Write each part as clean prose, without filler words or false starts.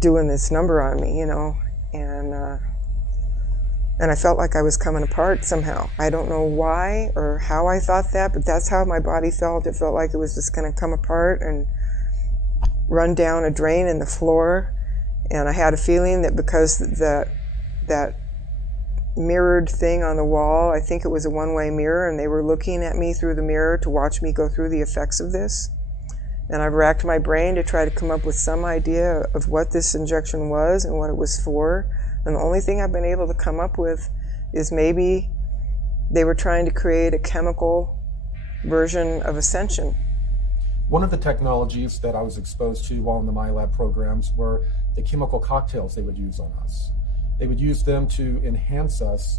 doing this number on me, and I felt like I was coming apart somehow. I don't know why or how I thought that, but that's how my body felt. It felt like it was just going to come apart and run down a drain in the floor. And I had a feeling that because that mirrored thing on the wall, I think it was a one-way mirror, and they were looking at me through the mirror to watch me go through the effects of this. And I've racked my brain to try to come up with some idea of what this injection was and what it was for. And the only thing I've been able to come up with is maybe they were trying to create a chemical version of ascension. One of the technologies that I was exposed to while in the MyLab programs were the chemical cocktails they would use on us. They would use them to enhance us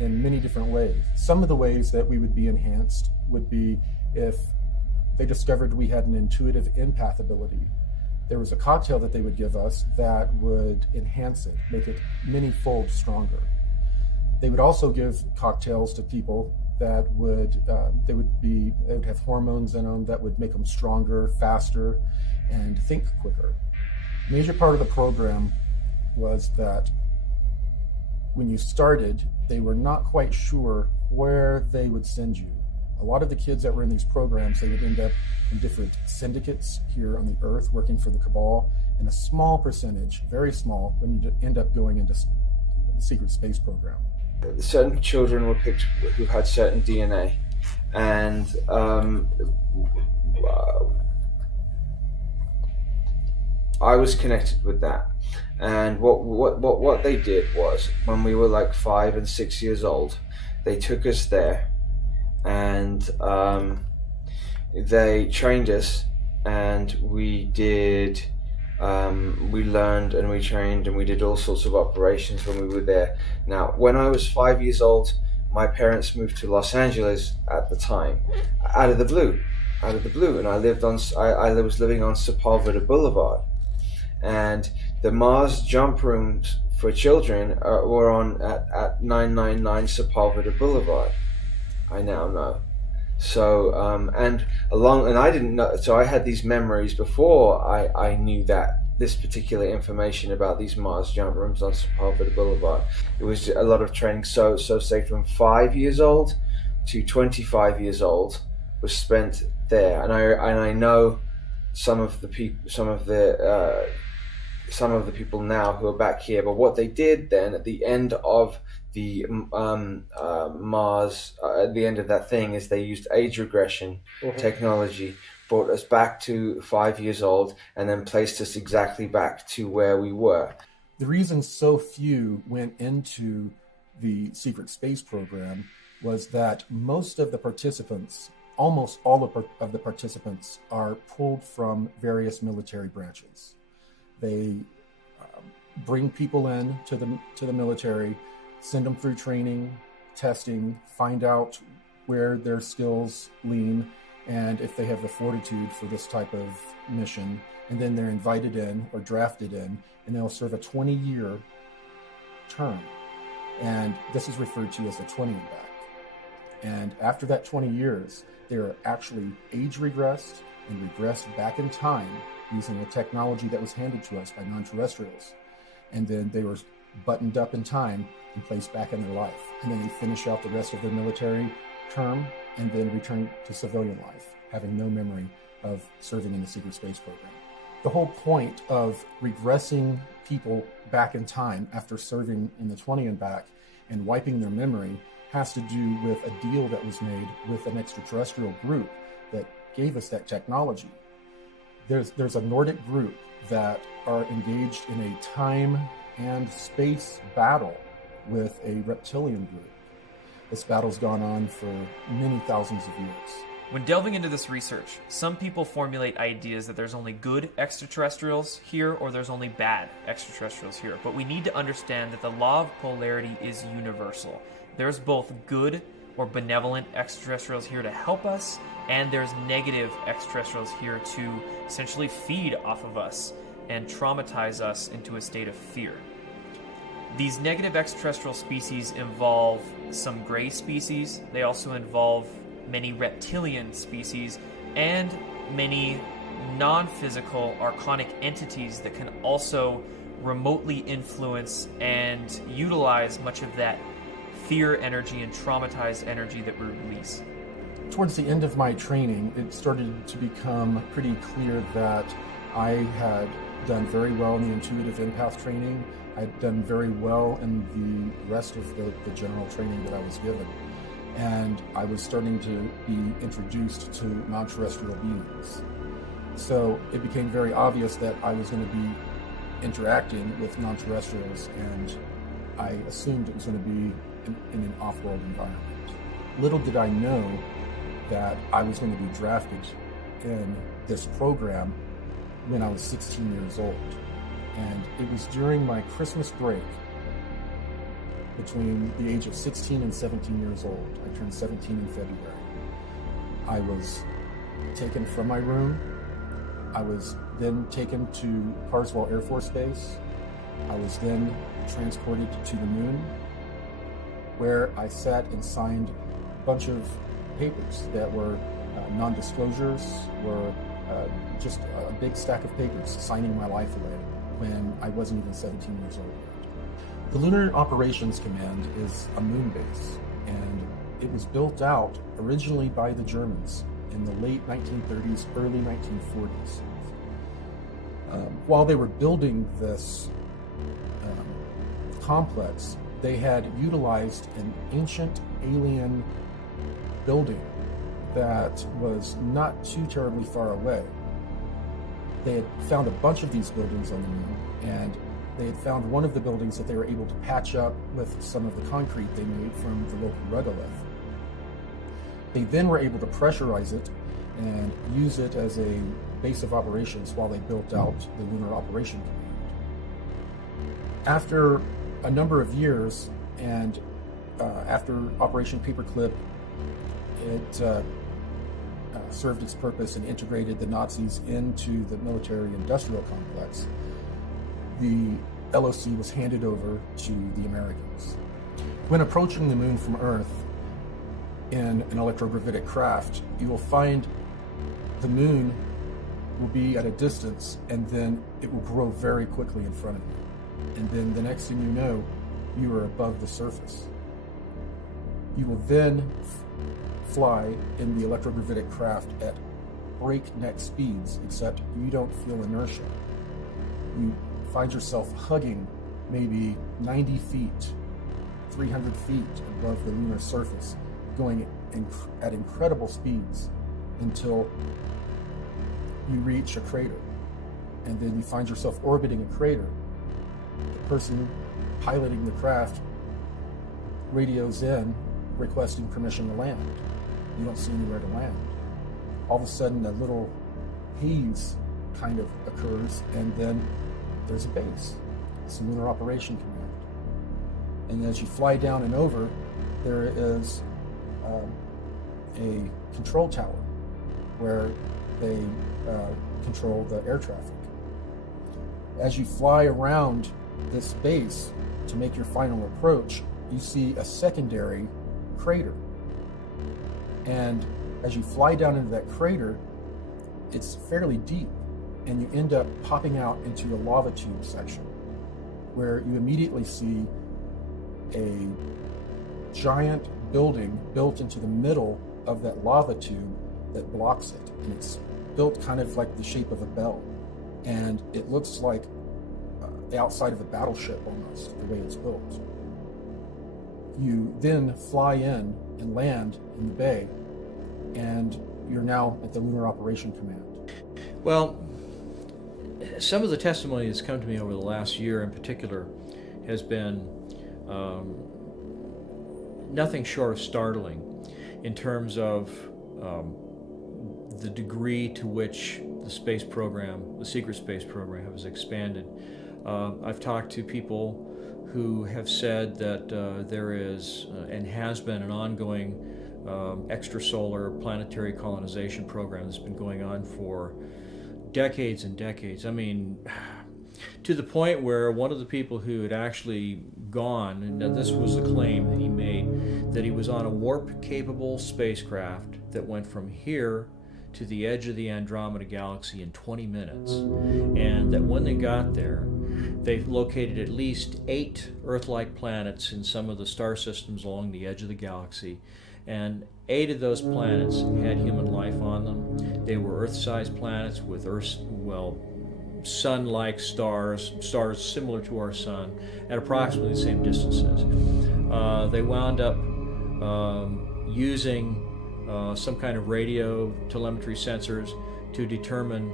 in many different ways. Some of the ways that we would be enhanced would be if they discovered we had an intuitive empath ability. There was a cocktail that they would give us that would enhance it, make it many-fold stronger. They would also give cocktails to people that would have hormones in them that would make them stronger, faster, and think quicker. A major part of the program was that when you started, they were not quite sure where they would send you. A lot of the kids that were in these programs, they would end up in different syndicates here on the Earth working for the Cabal, and a small percentage, very small, when you end up going into the secret space program. Certain children were picked who had certain DNA, and I was connected with that. And what they did was, when we were like 5 and 6 years old, they took us there, and they trained us, and we learned and we trained and we did all sorts of operations when we were there. Now, when I was 5 years old, my parents moved to Los Angeles at the time, out of the blue, and I was living on Sepulveda Boulevard, and the Mars jump rooms for children were on at 999 Sepulveda Boulevard. I now know. So and I didn't know. So I had these memories before I knew that this particular information about these Mars jump rooms on Sepulveda Boulevard. It was a lot of training. So say from 5 years old to 25 years old was spent there, and I know some of the people now who are back here. But what they did then at the end of the Mars, at the end of that thing, is they used age regression technology, brought us back to 5 years old, and then placed us exactly back to where we were. The reason so few went into the secret space program was that most of the participants, almost all of the participants, are pulled from various military branches. They bring people in to the military, send them through training, testing, find out where their skills lean, and if they have the fortitude for this type of mission, and then they're invited in or drafted in, and they'll serve a 20-year term. And this is referred to as the 20 and back. And after that 20 years, they're actually age regressed and regressed back in time using a technology that was handed to us by non-terrestrials. And then they were buttoned up in time and placed back in their life. And then they finish out the rest of their military term and then return to civilian life, having no memory of serving in the secret space program. The whole point of regressing people back in time after serving in the 20 and back and wiping their memory has to do with a deal that was made with an extraterrestrial group that gave us that technology. There's a Nordic group that are engaged in a time and space battle with a reptilian group. This battle's gone on for many thousands of years. When delving into this research, some people formulate ideas that there's only good extraterrestrials here or there's only bad extraterrestrials here. But we need to understand that the law of polarity is universal. There's both good or benevolent extraterrestrials here to help us, and there's negative extraterrestrials here to essentially feed off of us and traumatize us into a state of fear. These negative extraterrestrial species involve some gray species. They also involve many reptilian species and many non-physical archonic entities that can also remotely influence and utilize much of that fear energy and traumatized energy that we release. Towards the end of my training, it started to become pretty clear that I had done very well in the intuitive empath training. I'd done very well in the rest of the general training that I was given. And I was starting to be introduced to non-terrestrial beings. So it became very obvious that I was going to be interacting with non-terrestrials, and I assumed it was going to be in an off-world environment. Little did I know that I was going to be drafted in this program when I was 16 years old. And it was during my Christmas break between the age of 16 and 17 years old. I turned 17 in February. I was taken from my room. I was then taken to Carswell Air Force Base. I was then transported to the moon, where I sat and signed a bunch of papers that were non-disclosures, were just a big stack of papers signing my life away when I wasn't even 17 years old yet. The Lunar Operations Command is a moon base, and it was built out originally by the Germans in the late 1930s, early 1940s. While they were building this complex, they had utilized an ancient alien building that was not too terribly far away. They had found a bunch of these buildings on the moon, and they had found one of the buildings that they were able to patch up with some of the concrete they made from the local regolith. They then were able to pressurize it and use it as a base of operations while they built out the Lunar Operation Command. After a number of years, and after Operation Paperclip, it served its purpose and integrated the Nazis into the military-industrial complex, the LOC was handed over to the Americans. When approaching the moon from Earth in an electrogravitic craft, you will find the moon will be at a distance, and then it will grow very quickly in front of you. And then the next thing you know, you are above the surface. You will then fly in the electrogravitic craft at breakneck speeds, except you don't feel inertia. You find yourself hugging maybe 90 feet, 300 feet above the lunar surface, going at incredible speeds until you reach a crater. And then you find yourself orbiting a crater. The person piloting the craft radios in requesting permission to land. You don't see anywhere to land. All of a sudden, a little haze kind of occurs, and then there's a base. It's the Lunar Operation Command. And as you fly down and over, there is a control tower where they control the air traffic. As you fly around this base to make your final approach, you see a secondary crater. And as you fly down into that crater, it's fairly deep, and you end up popping out into a lava tube section where you immediately see a giant building built into the middle of that lava tube that blocks it. And it's built kind of like the shape of a bell. And it looks like the outside of a battleship almost, the way it's built. You then fly in and land in the bay, and you're now at the Lunar Operation Command. Well, some of the testimony that's come to me over the last year in particular has been nothing short of startling in terms of the degree to which the space program, the secret space program, has expanded. I've talked to people who have said that there is and has been an ongoing extrasolar planetary colonization program that's been going on for decades and decades. I mean, to the point where one of the people who had actually gone, and this was the claim that he made, that he was on a warp-capable spacecraft that went from here to the edge of the Andromeda Galaxy in 20 minutes, and that when they got there, they located at least 8 Earth-like planets in some of the star systems along the edge of the galaxy, and 8 of those planets had human life on them. They were Earth-sized planets with sun-like stars similar to our sun, at approximately the same distances. They wound up using some kind of radio telemetry sensors to determine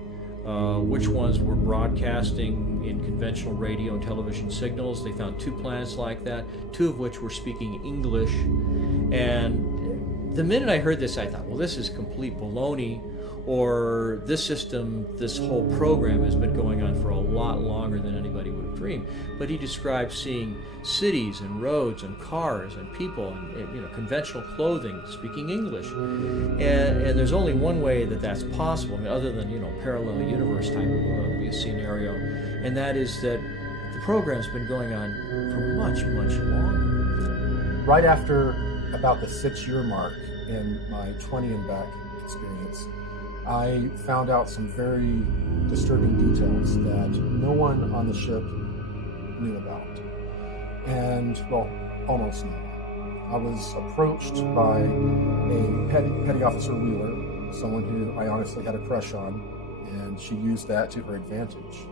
which ones were broadcasting in conventional radio and television signals. They found 2 planets like that, 2 of which were speaking English. And the minute I heard this, I thought, well, this is complete baloney, or this system, this whole program has been going on for a lot longer than anybody would have dreamed. But he described seeing cities and roads and cars and people and conventional clothing speaking English. And there's only one way that that's possible, other than parallel universe type of a scenario, and that is that the program's been going on for much, much longer. Right after about the 6-year mark in my 20 and back experience, I found out some very disturbing details that no one on the ship knew about. And, well, almost no one. I was approached by a petty officer Wheeler, someone who I honestly had a crush on, and she used that to her advantage.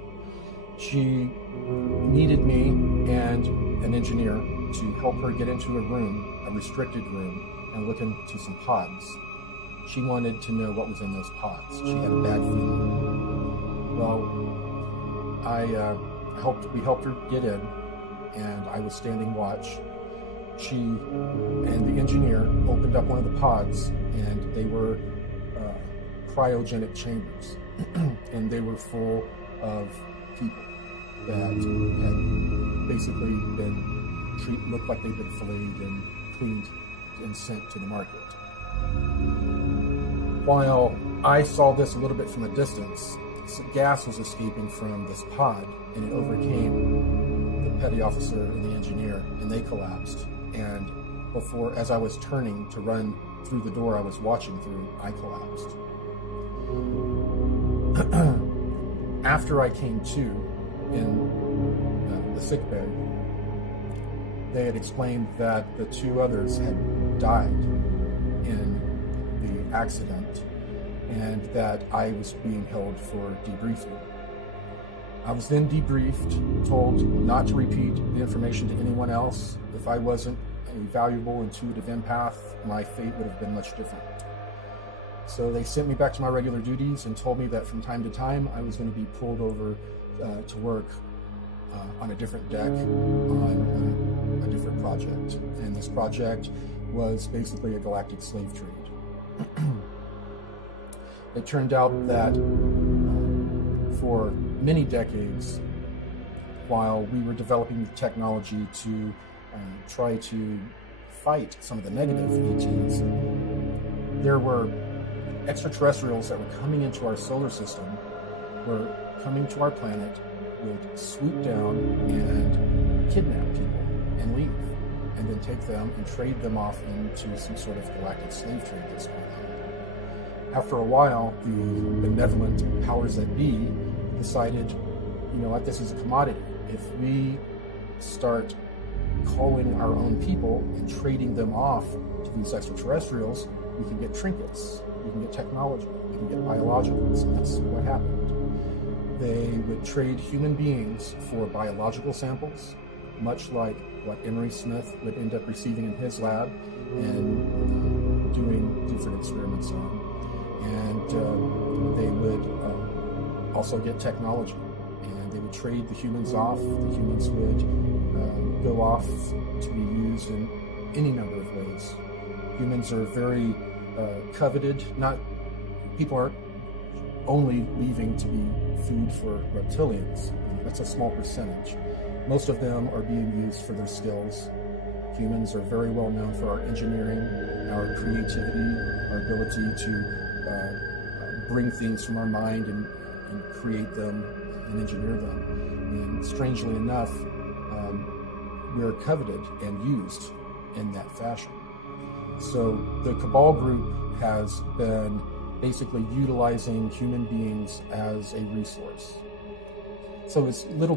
She needed me and an engineer to help her get into a room, a restricted room, and look into some pods. She wanted to know what was in those pods. She had a bad feeling. Well, we helped her get in, and I was standing watch. She and the engineer opened up one of the pods, and they were cryogenic chambers, and they were full of people that had basically looked like they'd been filleted and cleaned and sent to the market. While I saw this a little bit from a distance, some gas was escaping from this pod, and it overcame the petty officer and the engineer, and they collapsed. And as I was turning to run through the door I was watching through, I collapsed. After I came to in the sick bay, they had explained that the 2 others had died in the accident, and that I was being held for debriefing. I was then debriefed, told not to repeat the information to anyone else. If I wasn't a valuable intuitive empath, my fate would have been much different. So they sent me back to my regular duties and told me that from time to time I was going to be pulled over to work on a different deck on a different project. And this project was basically a galactic slave trade. It turned out that for many decades, while we were developing the technology to try to fight some of the negative ETs, there were extraterrestrials that were coming into our solar system, were coming to our planet, would swoop down and kidnap people and leave, and then take them and trade them off into some sort of galactic slave trade that's going on. After a while, the benevolent powers that be decided, you know what, this is a commodity. If we start calling our own people and trading them off to these extraterrestrials, we can get trinkets, we can get technology, we can get biologicals, and that's what happened. They would trade human beings for biological samples, much like what Emery Smith would end up receiving in his lab and doing different experiments on. And they would also get technology, and they would trade the humans off. The humans would go off to be used in any number of ways. Humans are very coveted. People aren't only leaving to be food for reptilians. That's a small percentage. Most of them are being used for their skills. Humans are very well known for our engineering, our creativity, our ability to bring things from our mind and create them and engineer them. And strangely enough, we're coveted and used in that fashion. So the Cabal group has been basically utilizing human beings as a resource. So it's little